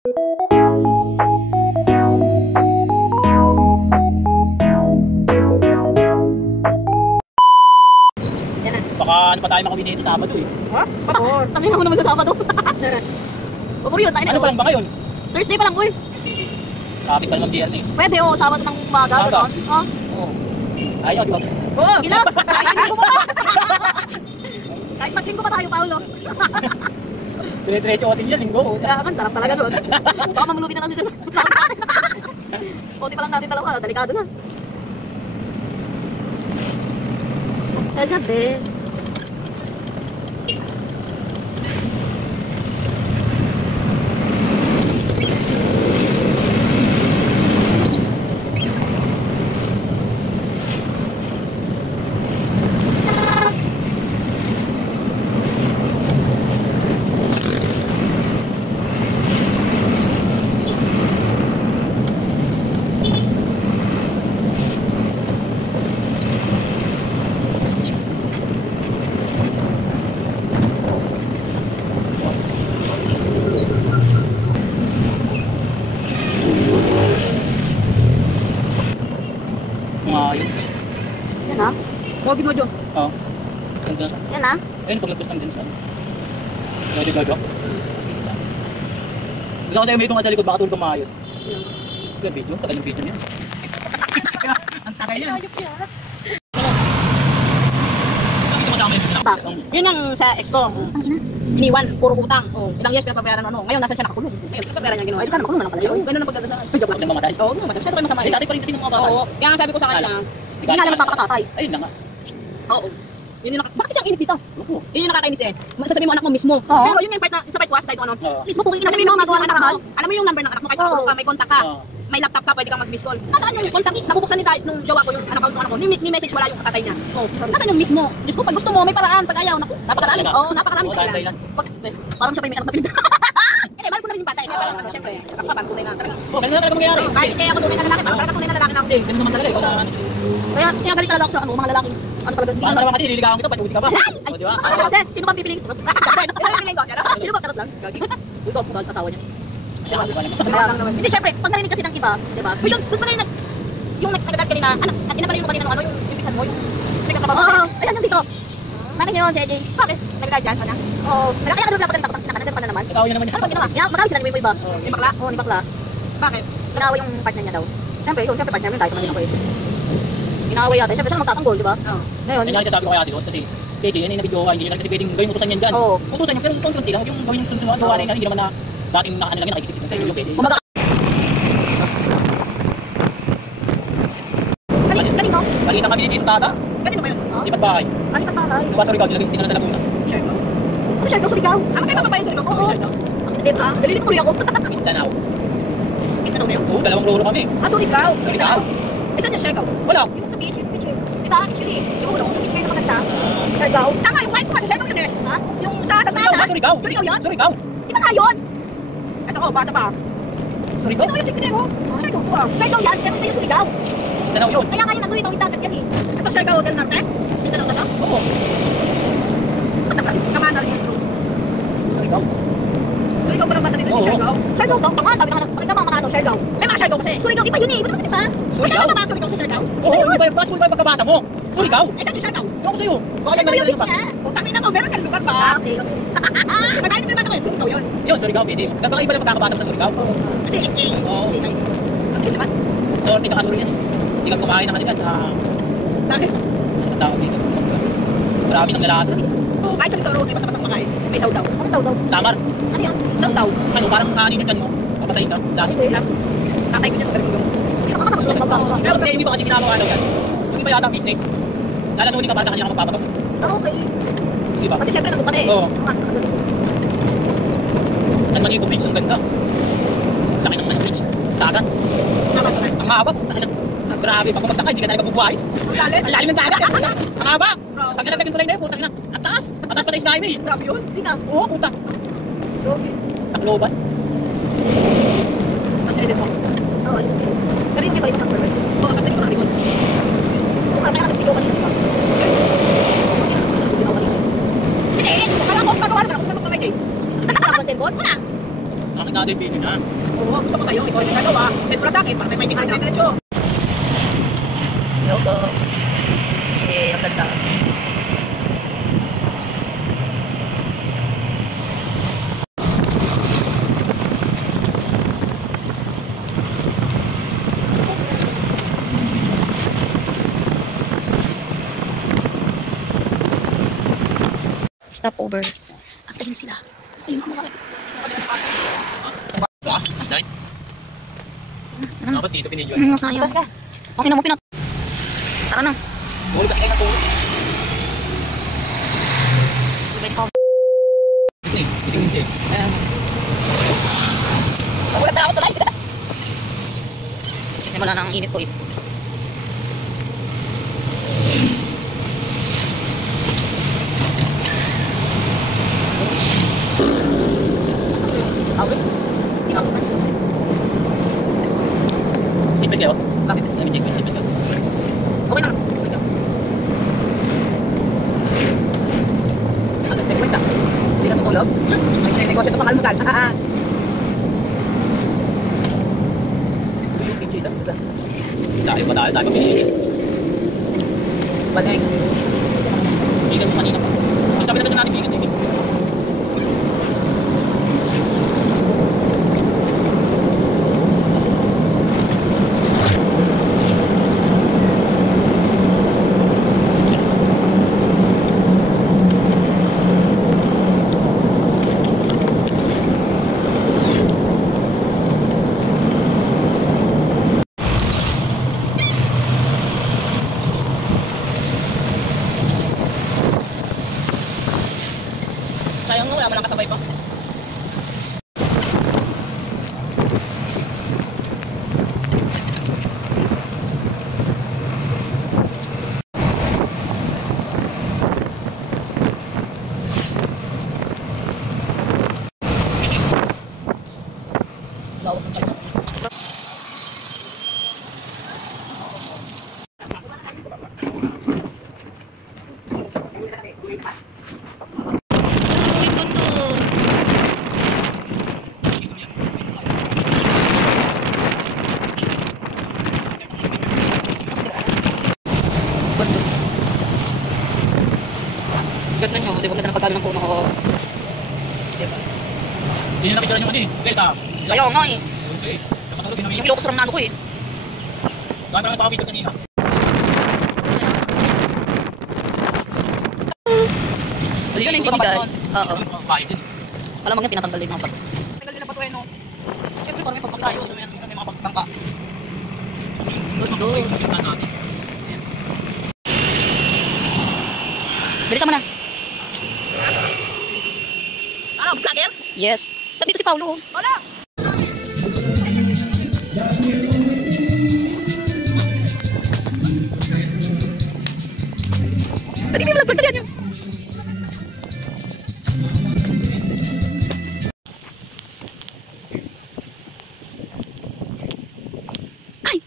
Yan na. Baka ano pa tayo makawin dito Sabado eh. Ha? Bakor. Tangin ako naman sa Sabado. Bakor yun, tayo na. Ano pa lang ba ngayon? Thursday pa lang, uy. Traffic pa naman DLS. Pwede, oh. Sabado ng umaga. Umaga? Ha? Oo. Ayaw, di ba? Oo. Gila. Kahit linggo pa. Kahit maglinggo pa tayo, Paolo. Dire-diretso atin yan, linggo. Kaya kan, sarap talaga doon. Baka mamulubi na lang siya sa Puti pa lang natin dalawa, delikado na. Kagabi. Yan ha? Pogi mo, Jo. Oo. Ganda. Yan ha? Ayun, pag nagpus lang din sa Pwede ba, Jo? Gusto ko sa'yo may itong sa likod, baka tulog kang maayos. Yung video, tagal yung video niya. Ang tagal yan. Ang isa masama yun. Yun ang sa ex ko. Iniwan, puro utang. Ilang years pinagpapayaran ano. Ngayon nasa siya nakakulong. Ngayon pinagpapayaran niya ginawa. Ay, sana makulong na lang pala. Oo, ganun ang pagdadasal. Joke lang. Huwag nang mamatay. Oo, mamatay. Siyempre masama. Dati pa rin kasi ng mga bata. Oo, kaya nga sabi ko sa kanya, hindi nga lang magpapakatatay. Ayun na nga. Oo. Yun yung bakit siyang init dito? Yun yung nakakainis eh. Sasabihin mo anak mo mismo. Oo. Pero yun yung part na sa part ko sa side ko ano. Mismo kung sasabihin mo masuha anak mo. Alam mo yung number ng anak mo kahit ako ka may contact ka. May laptop ka, pwede kang mag-miss call. Nasaan yung contact? Nabubuksan ni tayo nung jowa ko yung account ng anak ko. Ni message wala yung tatay niya. Nasaan yung mismo? Diyos ko, pag gusto mo may paraan, pag ayaw, naku, napakarami. Oo, napakarami talaga. Parang siya pa yung may anak na pinita. Eh, mahal ko na rin yung bata. May parang ano, syempre. Parang tunay na talaga. Oo, ganun na talaga mangyayari. Kahit kaya ako tunay na lalaki, parang talaga tunay na lalaki na ako. Ganun naman talaga. Kaya galit talaga ako sa mga lalaki. Ano talaga? Baka naman kasi nililigawan kita, pati usi ka ba? O, di ba? Kasi, sino pang pipiliin? Sino pang pipiliin ko? Sino ba? Tarot lang. Gagi. Uy, ko, pugal sa asawa niya. Hindi, syempre, pag narinig kasi ng iba, di ba? Doon pa na yung nagkagat kanina, anak, at inaparin mo kanina nung ano, yung pinsan mo, yung nagkakabawa. Oo, ayan yung dito. Bakit yun, JJ? Bakit? Nagkagat dyan, ano? Oo. Kaya ka doon napagan takot, nakanan pa na naman. Ikaw yun naman. Ano pag ginawa? Magkakaw sila yung iba. Yung bakla? Oo, yung bakla. Bakit? Ginawa yung partner niya daw. Syempre, yun, syempre partner mo, tayo naman din ako eh. Ginawa yata, syempre siya magtatanggol, di ba? Oo. Ngayon, yan yung sasabi ko kaya dito kasi si AJ, yan yung nabidyoha, hindi nyo kasi pwedeng gawin utusan yan dyan. Oo. Utusan yan, pero konti lang, yung gawin yung sunod gawa na hindi naman na dating nakano lang yan, nakikisip sa iyo pwede. umaga. Kanino? Balita kami dito tata, Kanino ba yun? lipat bahay. Ano ka bahay? Diba sa Rigaw, tinala sa Laguna. Ano siya? Surigao? Ano kayo papapayin Surigao? Oo. Ang hindi pa. Dalilit tuloy ako. Mindanao. Mindanao na yun? Oo, dalawang loro kami. Surigao. Surigao. Eh, saan yung Siargao? Wala. Yung sa beach, yung beach. Diba? Actually, yung ulo, sa beach kayo na maganda. Siargao? Tama, yung kahit ko sa Siargao yun eh. Ha? Yung sa Santa Ana? Surigao. Surigao yun? Surigao. Di ba nga yun? Ito ko, basa pa. Surigao. Ito yung Siargao. Siargao ko ah. Siargao yan, pero ito yung Surigao. Mindanao yun. Kaya nga yun, nandun ito, dagat yan eh. Ito Siargao del Norte? Mindanao na to? Oo. Kamana rin yung Surigao. Surigao parang bata dito yung Siargao. Siargao to, tama, sabi na pakita mga ano, Siargao. May mga Siargao kasi. Surigao, iba yun eh, iba naman diba? Surigao? Ano ba Surigao sa Siargao? Oo, hindi ba yung possible ba yung pagkabasa mo? Surigao. Eh, saan yung Siargao? Ewan ko sa'yo. Baka yan Surigao nalala beach ba? nga. Tangin na mo, meron kang lugar ba? Okay, okay. Nagkain mo yung basa ko eh, Surigao yun. Yun, Surigao, pwede. Baka iba lang pagkakabasa mo sa Surigao. Kasi SK. Oo. Ang naman. Norte ka kasuri yan eh. Hindi ka kumain ng kanila sa... Bakit? Ang tawag dito. Marami ng nalasa. Oh, kahit sa Bitoro, di ba tapos makain? May daw-daw. Ano daw-daw? Samar. Ano yan? Daw-daw. Ano, parang kanin yung kan mo. Papatayin ka. Lasa. Tatay ko niya sa garigong. Hindi ka makakapagod. Pero hindi ba kasi ginagawa daw yan? Yung iba yata ang business. Lalasunin ka para sa kanya ka magpapatok. Okay. Di ba? Kasi syempre nandun pa na eh. Oo. San Manico Beach, ang ganda. Laki ng Manico Beach. Dagat. Ang haba. Grabe, pag kumagsakay, hindi ka talaga bubuhay. Ang lalim ng dagat. Ang haba. Pag nalagdagan tulay na yun, puta ka na. Ang taas. Ang taas pa tayo skyway. Grabe yun. Hindi ka. Oo, puta. Okay. Takloban. Kasi edit mo. Oo. Pero hindi ba ito ng permit? Oo, kasi hindi ko nalikod. Oo, kaya nagtigaw ka nito. Nagtigaw ka nito. Hindi, kala ko, pagawa naman ako naman pamagay. Ano ba cellphone? Wala. Akin nga natin yung video niya. Oo, gusto ko sa'yo. Ikaw rin yung gagawa. Send mo na sa akin para may pwede ka rin diretso. Logo. Eh, ang ganda. Stop over. Antayin sila. Ayun ko makakit. Dahil? Dapat dito pinidyo. Sayang. Bukas ka. Okay na mo pinat. Tara na. Buli kasi kayo ng tulog. Gising siya. Nagulat na ako tuloy. Check na wala na ang init ko eh. Hindi ako kan. Sipit kayo? Bakit? Let me check yung sipit kayo. Okay na. Ano, check wait lang. Hindi ka tutulog? May negosyo ito makalmutan. Tayo ba tayo? Tayo ba pinili? Balik. Bigan mo kanina pa. Yung sabi na natin bigan eh. Sayang nga, wala mo lang kasabay pa. Lawak ng kayo. Ganda nyo. Di ba ganda ng pagkano ng puno ko? Diba? Hindi na napicturan yung ano eh. Delta. Kaya nga eh. Okay. Nakatulog din namin. Yung kilokos ram na ano ko eh. Gano'n ang pakapito kanina. Bali yun, hindi guys. Oo. Bakit din? Alam mo nga tinatanggal din mga pag. Tagal din ang patueno. Siyempre, parang may pagpapatayo. So, may mga pagtangka. Good. Tingnan natin. Bilisan mo na. Ano, vlogger? Yes. Nandito si Paulo. Wala! Hindi vlog yan yun. Ay!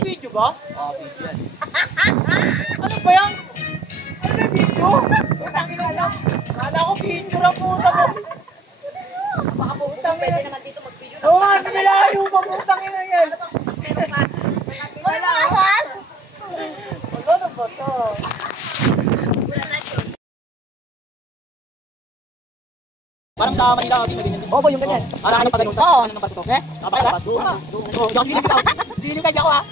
Video ba? Oo, video yan. Ano ba yan? Ano ba video? Utangin na lang. Kala ko picture ang puta mo. Baka po utangin na naman dito mag-video. Oo, ano nilayo pa po utangin na yan. Wala asal? Wala ba to? Parang sa Manila, Oo, yung ganyan. Ano pa ganun? Oo. Ano pa ito? Eh? Napakalakas. Siling ka ako.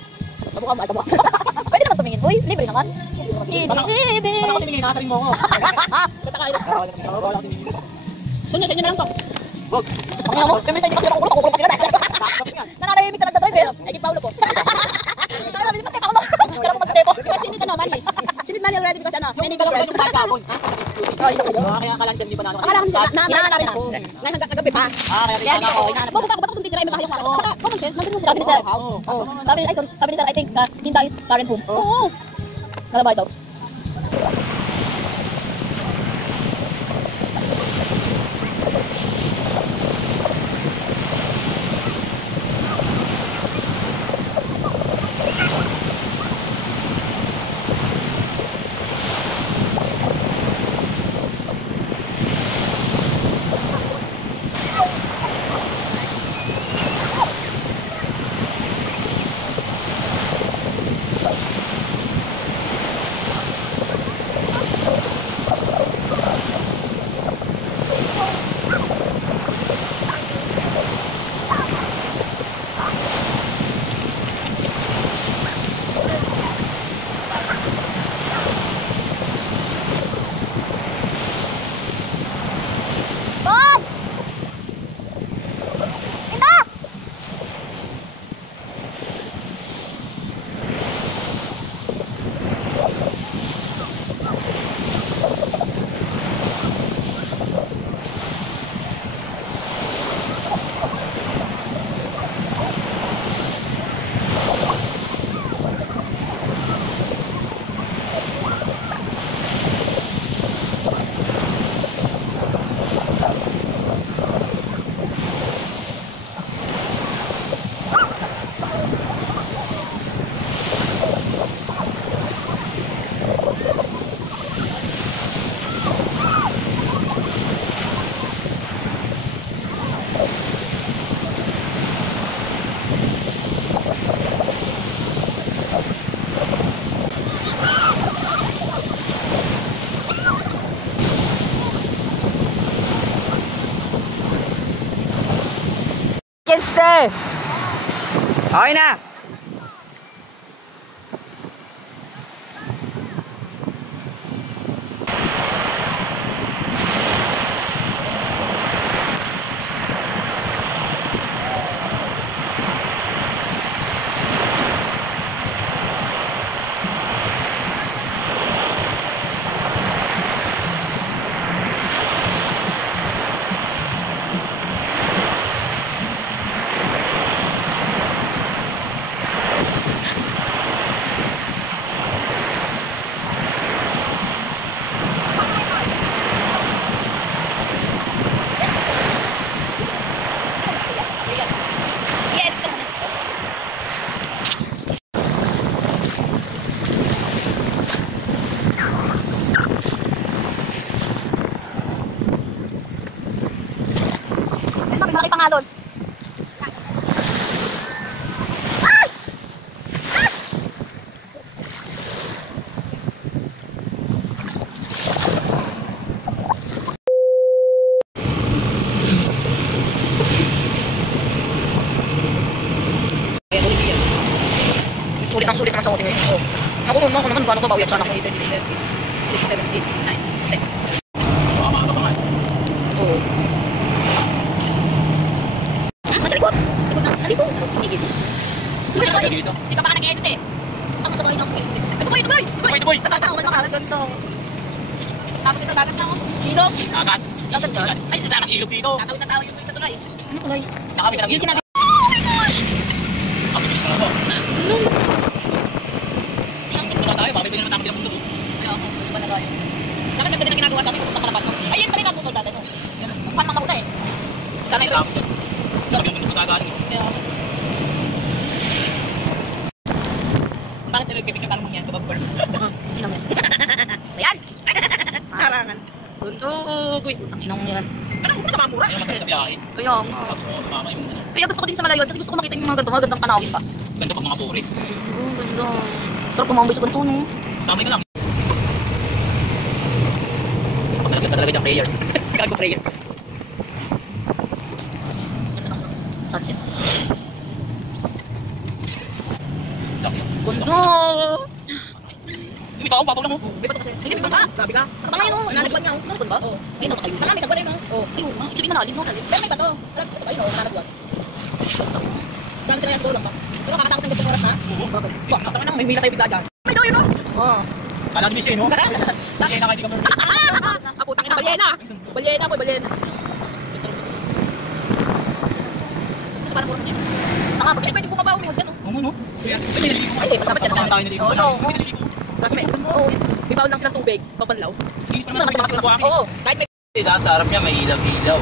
Tabuka mo, tabuka. Pwede naman tumingin, boy. Libre naman. Parang ako tingin, nakasaring mo ako. Sunyo, sa inyo na lang to. Wag. Ang mo, pimintay niyo kasi ako kukulong, kukulong pa sila dahil. Nananahimik ka nagdadrive eh. Ay, di Paolo po. Sabi namin, magteka ako. Kailangan ko magtepo. Kasi hindi ka naman eh. Sinid man already kasi ano, Yung mini dalawa girlfriend. yung backgammon. Oh, hindi ko kasi. Kaya akala niya hindi pa nalo. Akala ko naana rin ako. Ngayon hanggang kagabi pa. Kaya Kaya tingnan dito ako. ako, pupunta ako, ba't ako titirahin, may bahay yung ako. Saka, common sense, nandun yung Sabi ni Sir, house. oh, sabi ni Sir, I think Hinda is current home. Oo. Nalabay daw. Stay! Okay na! Malaki pangalon. Sulit ang sa ating ngayon. Ako naman, paano ba bawiyak sana kung 8, 9, 10. Oo. Masalikot! Likot na. Likot. Higit. Dito. Di ka pa ka nag-edit eh. Tama sa bahay na ako. Tuboy, tuboy! Tuboy! Tatatawa na ka. Ganito. Tapos ito, dagat na ako. Ilog. Kagat. Dagat ka. Ay, sila ng ilog dito. Tatawid na tao yung sa tulay. Ano kulay? Nakami ka ng Yun ilog. sinabi. Kami bilis na ako. Ilang tulog na tayo. Baka bibigyan naman namin ng mundo. Kaya ako, iba na tayo. Bakit naganda na ginagawa sa akin, pupunta ka na pa. Ay, yan pala yung naputol dati, no? Kuhan mang mauna eh. Sana yun. Tapos yun. Sabi yung mundo magagaling. Kaya ako. Bakit nilagpipig ka parang mangyan? Kababber. Inang yan. Ayan! Harangan. Bundok. Uy, ang inang yan. Parang kung sa mga mura. Ano masaya sa biyahe? Kaya nga. Tapos sumama yung Kaya gusto ko din sa Malayon kasi gusto ko makita yung mga gandang panawin pa. ganda pag mga tourist. Oo, ganda. Sarap kumamboy sa ganito, no? Tamay na lang. Pag talaga dyan prayer. Kaya ko prayer. Sunset. Laki. Ganda! Yung tao, babaw lang mo. Bibat kasi. Hindi, bibat ka. Grabe ka. Tama ngayon, no? Nanagwan niya. Nanagwan ba? Oo. Ayun, nakatayo. Nakami sa gwan no? Oo. Ayun, nga. Sabi malalim, no? Pero may bato. Alam, ito ba yun, oh, nanagwan. Gamit sila yung tulong pa. Pero kakatakot ng gantong oras na. Oo. Wah, tama na, may mila tayo bigla dyan. May daw yun, no? Oo. Kala ni Miss, no? Balyena ka, hindi ka marunong. Ah, putang ina, balyena! Balyena ko, balyena. Ito parang puro niya. Tanga, bakit pwede bumaba umihod yan, oh? Oo, no? Kaya, may naliligo ko. Ay, dapat yan. Baka tayo naliligo. Oo, oo. May naliligo ko. Tapos may baon lang silang tubig, papanlaw. Linis pa naman kasi ng buwaki. Oo, kahit may... Sa harap niya may ilaw-ilaw.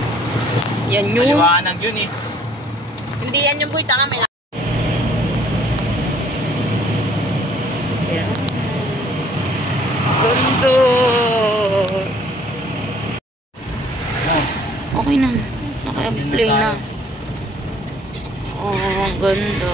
Yan yun. Maliwanag yun eh. Hindi yan yung boy, tanga, may... Ayan. Ganda. Okay na. Naka-play na. Oh, ang ganda.